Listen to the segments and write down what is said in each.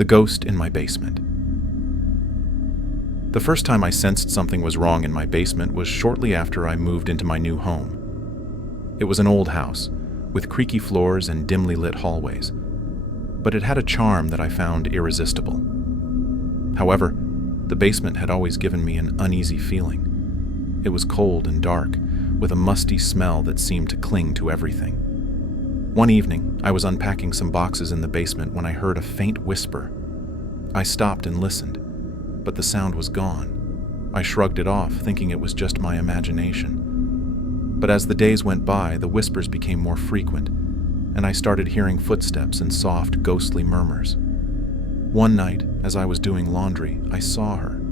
The ghost in my basement. The first time I sensed something was wrong in my basement was shortly after I moved into my new home. It was an old house, with creaky floors and dimly lit hallways, but it had a charm that I found irresistible. However, the basement had always given me an uneasy feeling. It was cold and dark, with a musty smell that seemed to cling to everything. One evening, I was unpacking some boxes in the basement when I heard a faint whisper. I stopped and listened, but the sound was gone. I shrugged it off, thinking it was just my imagination. But as the days went by, the whispers became more frequent, and I started hearing footsteps and soft, ghostly murmurs. One night, as I was doing laundry, I saw her.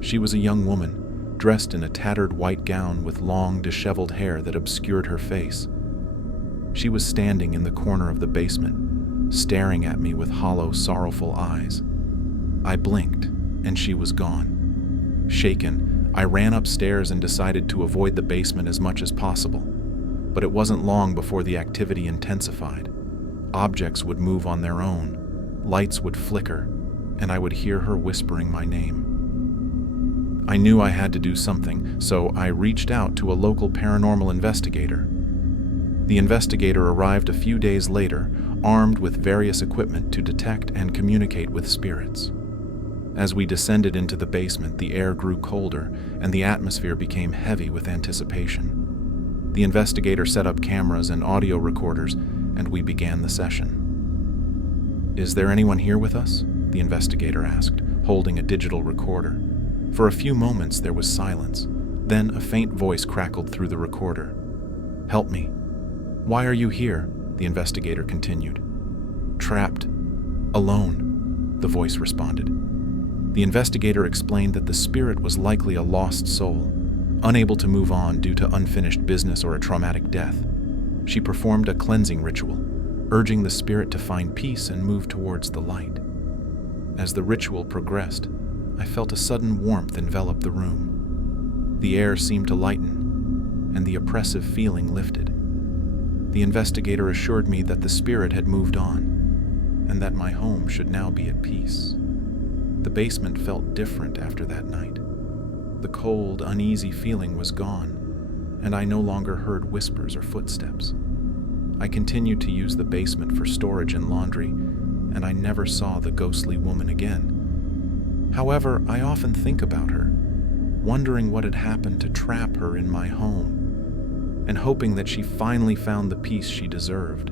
She was a young woman, dressed in a tattered white gown with long, disheveled hair that obscured her face. She was standing in the corner of the basement, staring at me with hollow, sorrowful eyes. I blinked, and she was gone. Shaken, I ran upstairs and decided to avoid the basement as much as possible. But it wasn't long before the activity intensified. Objects would move on their own, lights would flicker, and I would hear her whispering my name. I knew I had to do something, so I reached out to a local paranormal investigator. The investigator arrived a few days later, armed with various equipment to detect and communicate with spirits. As we descended into the basement, the air grew colder, and the atmosphere became heavy with anticipation. The investigator set up cameras and audio recorders, and we began the session. "Is there anyone here with us?" the investigator asked, holding a digital recorder. For a few moments there was silence. Then a faint voice crackled through the recorder. "Help me." "Why are you here?" the investigator continued. "Trapped. Alone," the voice responded. The investigator explained that the spirit was likely a lost soul, unable to move on due to unfinished business or a traumatic death. She performed a cleansing ritual, urging the spirit to find peace and move towards the light. As the ritual progressed, I felt a sudden warmth envelop the room. The air seemed to lighten, and the oppressive feeling lifted. The investigator assured me that the spirit had moved on, and that my home should now be at peace. The basement felt different after that night. The cold, uneasy feeling was gone, and I no longer heard whispers or footsteps. I continued to use the basement for storage and laundry, and I never saw the ghostly woman again. However, I often think about her, wondering what had happened to trap her in my home, and hoping that she finally found the peace she deserved.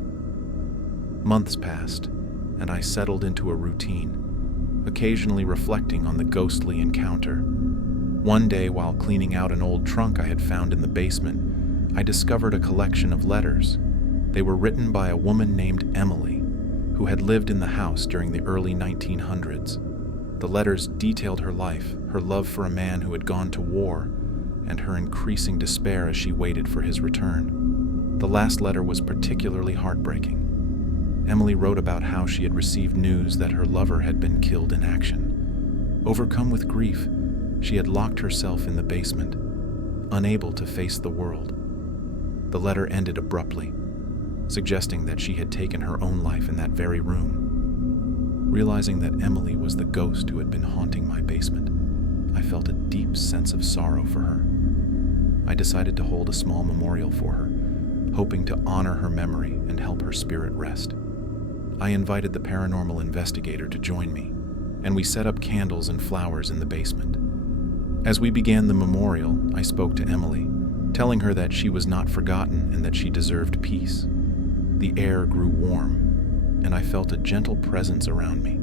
Months passed, and I settled into a routine, occasionally reflecting on the ghostly encounter. One day, while cleaning out an old trunk I had found in the basement, I discovered a collection of letters. They were written by a woman named Emily, who had lived in the house during the early 1900s. The letters detailed her life, her love for a man who had gone to war, and her increasing despair as she waited for his return. The last letter was particularly heartbreaking. Emily wrote about how she had received news that her lover had been killed in action. Overcome with grief, she had locked herself in the basement, unable to face the world. The letter ended abruptly, suggesting that she had taken her own life in that very room. Realizing that Emily was the ghost who had been haunting my basement, I felt a deep sense of sorrow for her. I decided to hold a small memorial for her, hoping to honor her memory and help her spirit rest. I invited the paranormal investigator to join me, and we set up candles and flowers in the basement. As we began the memorial, I spoke to Emily, telling her that she was not forgotten and that she deserved peace. The air grew warm, and I felt a gentle presence around me.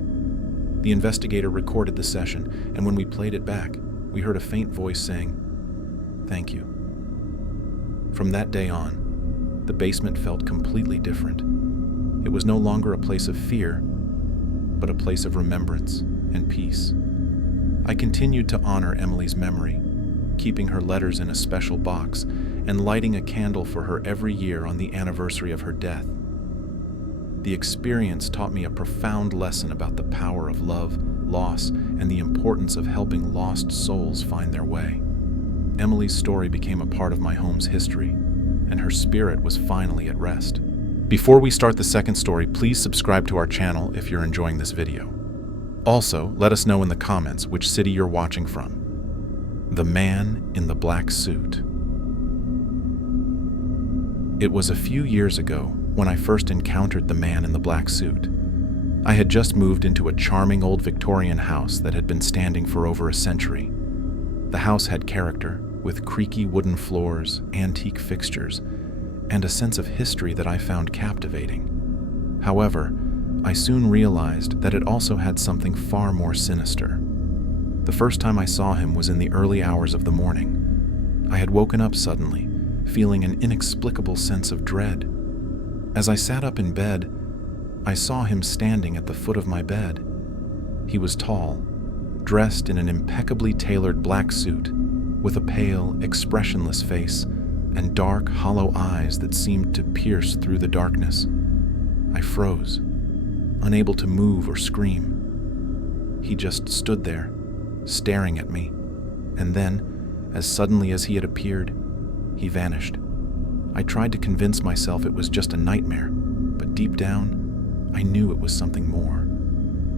The investigator recorded the session, and when we played it back, we heard a faint voice saying, "Thank you." From that day on, the basement felt completely different. It was no longer a place of fear, but a place of remembrance and peace. I continued to honor Emily's memory, keeping her letters in a special box and lighting a candle for her every year on the anniversary of her death. The experience taught me a profound lesson about the power of love, loss, and the importance of helping lost souls find their way. Emily's story became a part of my home's history, and her spirit was finally at rest. Before we start the second story, please subscribe to our channel if you're enjoying this video. Also, let us know in the comments which city you're watching from. The Man in the Black Suit. It was a few years ago when I first encountered the man in the black suit. I had just moved into a charming old Victorian house that had been standing for over a century. The house had character, with creaky wooden floors, antique fixtures, and a sense of history that I found captivating. However, I soon realized that it also had something far more sinister. The first time I saw him was in the early hours of the morning. I had woken up suddenly, feeling an inexplicable sense of dread. As I sat up in bed, I saw him standing at the foot of my bed. He was tall, dressed in an impeccably tailored black suit, with a pale, expressionless face and dark, hollow eyes that seemed to pierce through the darkness. I froze, unable to move or scream. He just stood there, staring at me, and then, as suddenly as he had appeared, he vanished. I tried to convince myself it was just a nightmare, but deep down, I knew it was something more.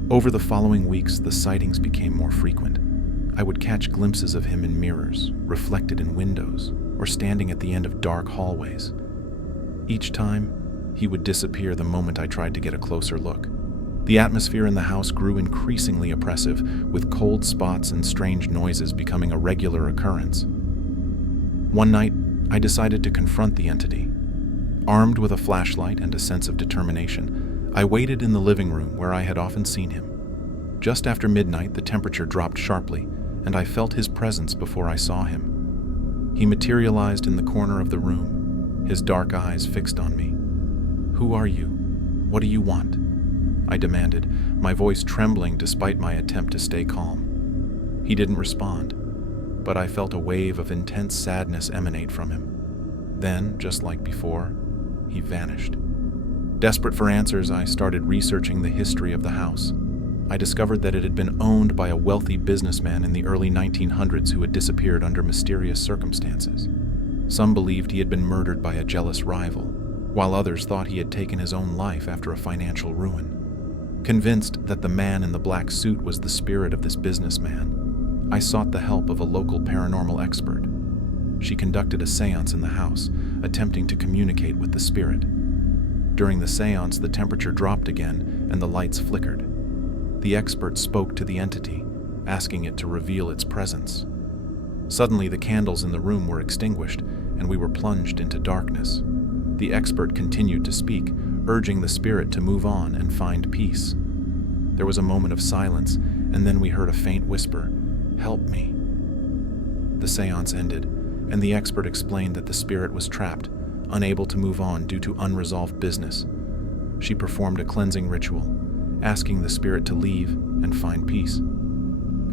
Over the following weeks, the sightings became more frequent. I would catch glimpses of him in mirrors, reflected in windows, or standing at the end of dark hallways. Each time, he would disappear the moment I tried to get a closer look. The atmosphere in the house grew increasingly oppressive, with cold spots and strange noises becoming a regular occurrence. One night, I decided to confront the entity. Armed with a flashlight and a sense of determination, I waited in the living room where I had often seen him. Just after midnight, the temperature dropped sharply, and I felt his presence before I saw him. He materialized in the corner of the room, his dark eyes fixed on me. "Who are you? What do you want?" I demanded, my voice trembling despite my attempt to stay calm. He didn't respond, but I felt a wave of intense sadness emanate from him. Then, just like before, he vanished. Desperate for answers, I started researching the history of the house. I discovered that it had been owned by a wealthy businessman in the early 1900s who had disappeared under mysterious circumstances. Some believed he had been murdered by a jealous rival, while others thought he had taken his own life after a financial ruin. Convinced that the man in the black suit was the spirit of this businessman, I sought the help of a local paranormal expert. She conducted a seance in the house, attempting to communicate with the spirit. During the seance, the temperature dropped again and the lights flickered. The expert spoke to the entity, asking it to reveal its presence. Suddenly, the candles in the room were extinguished, and we were plunged into darkness. The expert continued to speak, urging the spirit to move on and find peace. There was a moment of silence, and then we heard a faint whisper, "Help me." The seance ended, and the expert explained that the spirit was trapped, unable to move on due to unresolved business. She performed a cleansing ritual, asking the spirit to leave and find peace.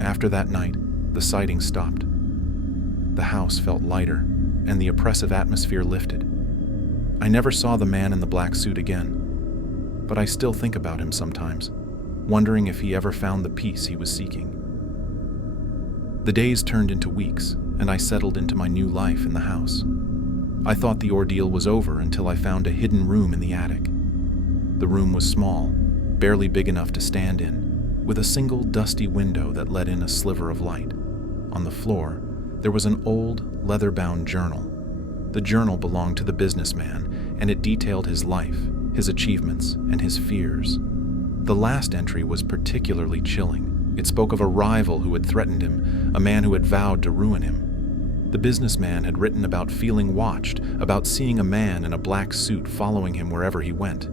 After that night, the sighting stopped. The house felt lighter, and the oppressive atmosphere lifted. I never saw the man in the black suit again, but I still think about him sometimes, wondering if he ever found the peace he was seeking. The days turned into weeks, and I settled into my new life in the house. I thought the ordeal was over until I found a hidden room in the attic. The room was small, barely big enough to stand in, with a single dusty window that let in a sliver of light. On the floor, there was an old, leather-bound journal. The journal belonged to the businessman, and it detailed his life, his achievements, and his fears. The last entry was particularly chilling. It spoke of a rival who had threatened him, a man who had vowed to ruin him. The businessman had written about feeling watched, about seeing a man in a black suit following him wherever he went.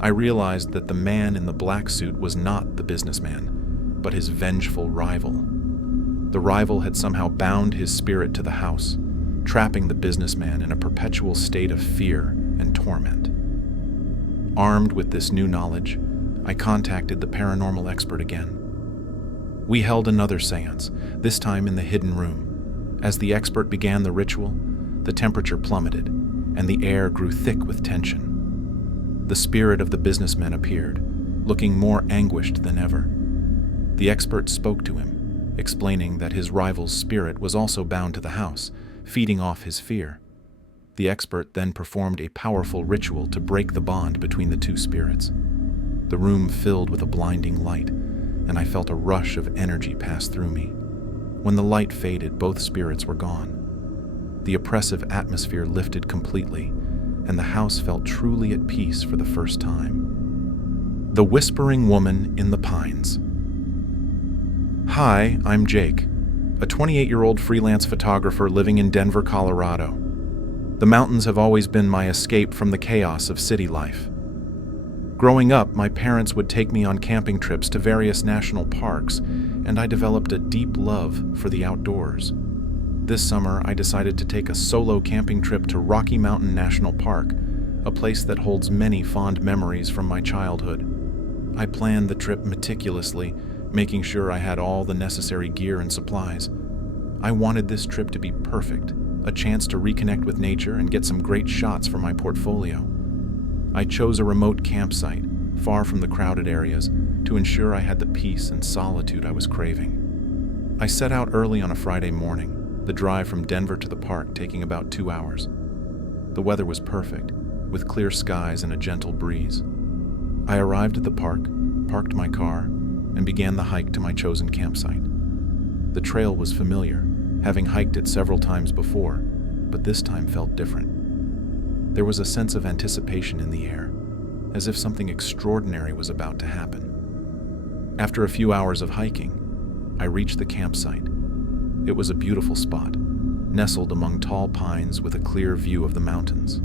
I realized that the man in the black suit was not the businessman, but his vengeful rival. The rival had somehow bound his spirit to the house, trapping the businessman in a perpetual state of fear and torment. Armed with this new knowledge, I contacted the paranormal expert again. We held another seance, this time in the hidden room. As the expert began the ritual, the temperature plummeted, and the air grew thick with tension. The spirit of the businessman appeared, looking more anguished than ever. The expert spoke to him, explaining that his rival's spirit was also bound to the house, feeding off his fear. The expert then performed a powerful ritual to break the bond between the two spirits. The room filled with a blinding light, and I felt a rush of energy pass through me. When the light faded, both spirits were gone. The oppressive atmosphere lifted completely, and the house felt truly at peace for the first time. The Whispering Woman in the Pines. Hi, I'm Jake, a 28-year-old freelance photographer living in Denver, Colorado. The mountains have always been my escape from the chaos of city life. Growing up, my parents would take me on camping trips to various national parks, and I developed a deep love for the outdoors. This summer, I decided to take a solo camping trip to Rocky Mountain National Park, a place that holds many fond memories from my childhood. I planned the trip meticulously, making sure I had all the necessary gear and supplies. I wanted this trip to be perfect, a chance to reconnect with nature and get some great shots for my portfolio. I chose a remote campsite, far from the crowded areas, to ensure I had the peace and solitude I was craving. I set out early on a Friday morning, the drive from Denver to the park taking about 2 hours. The weather was perfect, with clear skies and a gentle breeze. I arrived at the park, parked my car, and began the hike to my chosen campsite. The trail was familiar, having hiked it several times before, but this time felt different. There was a sense of anticipation in the air, as if something extraordinary was about to happen. After a few hours of hiking, I reached the campsite. It was a beautiful spot, nestled among tall pines with a clear view of the mountains.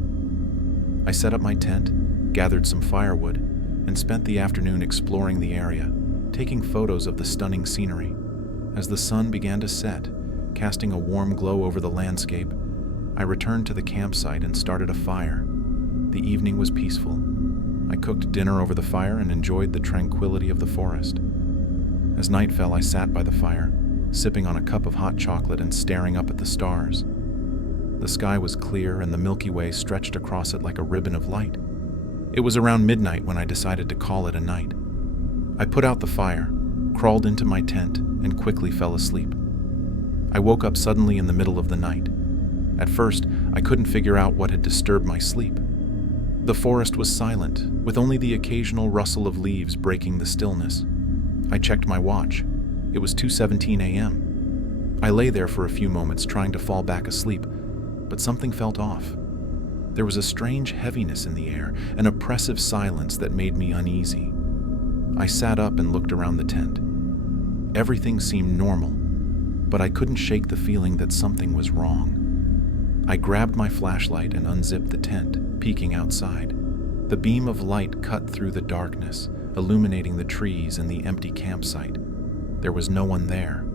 I set up my tent, gathered some firewood, and spent the afternoon exploring the area, taking photos of the stunning scenery. As the sun began to set, casting a warm glow over the landscape, I returned to the campsite and started a fire. The evening was peaceful. I cooked dinner over the fire and enjoyed the tranquility of the forest. As night fell, I sat by the fire, sipping on a cup of hot chocolate and staring up at the stars. The sky was clear and the Milky Way stretched across it like a ribbon of light. It was around midnight when I decided to call it a night. I put out the fire, crawled into my tent, and quickly fell asleep. I woke up suddenly in the middle of the night. At first, I couldn't figure out what had disturbed my sleep. The forest was silent, with only the occasional rustle of leaves breaking the stillness. I checked my watch. It was 2:17 a.m. I lay there for a few moments trying to fall back asleep, but something felt off. There was a strange heaviness in the air, an oppressive silence that made me uneasy. I sat up and looked around the tent. Everything seemed normal, but I couldn't shake the feeling that something was wrong. I grabbed my flashlight and unzipped the tent, peeking outside. The beam of light cut through the darkness, illuminating the trees and the empty campsite. There was no one there.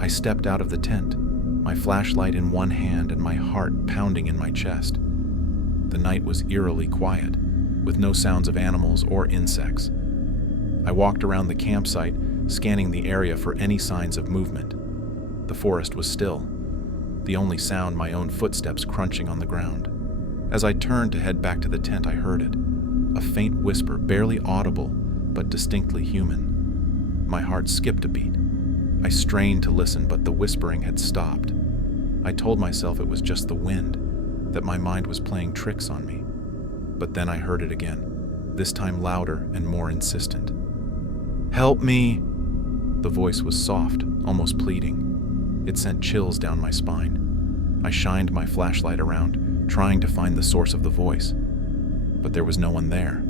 I stepped out of the tent, my flashlight in one hand and my heart pounding in my chest. The night was eerily quiet, with no sounds of animals or insects. I walked around the campsite, scanning the area for any signs of movement. The forest was still, the only sound my own footsteps crunching on the ground. As I turned to head back to the tent, I heard it, a faint whisper, barely audible, but distinctly human. My heart skipped a beat. I strained to listen, but the whispering had stopped. I told myself it was just the wind, that my mind was playing tricks on me. But then I heard it again, this time louder and more insistent. "Help me!" The voice was soft, almost pleading. It sent chills down my spine. I shined my flashlight around, trying to find the source of the voice. But there was no one there.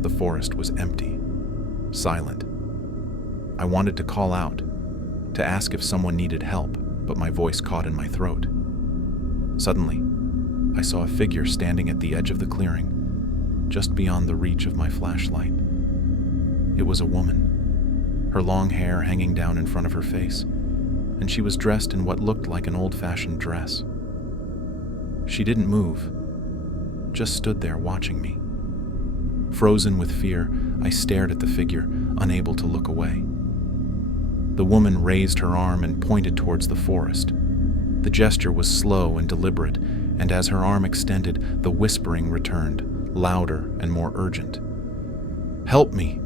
The forest was empty, silent. I wanted to call out, to ask if someone needed help, but my voice caught in my throat. Suddenly, I saw a figure standing at the edge of the clearing, just beyond the reach of my flashlight. It was a woman, her long hair hanging down in front of her face, and she was dressed in what looked like an old-fashioned dress. She didn't move, just stood there watching me. Frozen with fear, I stared at the figure, unable to look away. The woman raised her arm and pointed towards the forest. The gesture was slow and deliberate, and as her arm extended, the whispering returned, louder and more urgent. "Help me!"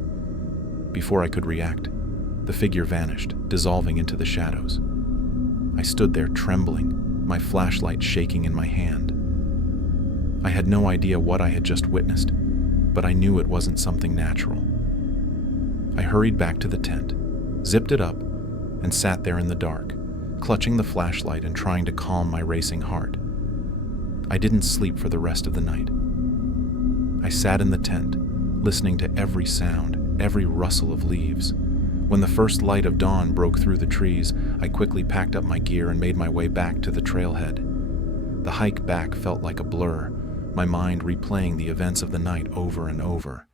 Before I could react, the figure vanished, dissolving into the shadows. I stood there trembling, my flashlight shaking in my hand. I had no idea what I had just witnessed, but I knew it wasn't something natural. I hurried back to the tent, zipped it up, and sat there in the dark, clutching the flashlight and trying to calm my racing heart. I didn't sleep for the rest of the night. I sat in the tent, listening to every sound, every rustle of leaves. When the first light of dawn broke through the trees, I quickly packed up my gear and made my way back to the trailhead. The hike back felt like a blur, my mind replaying the events of the night over and over.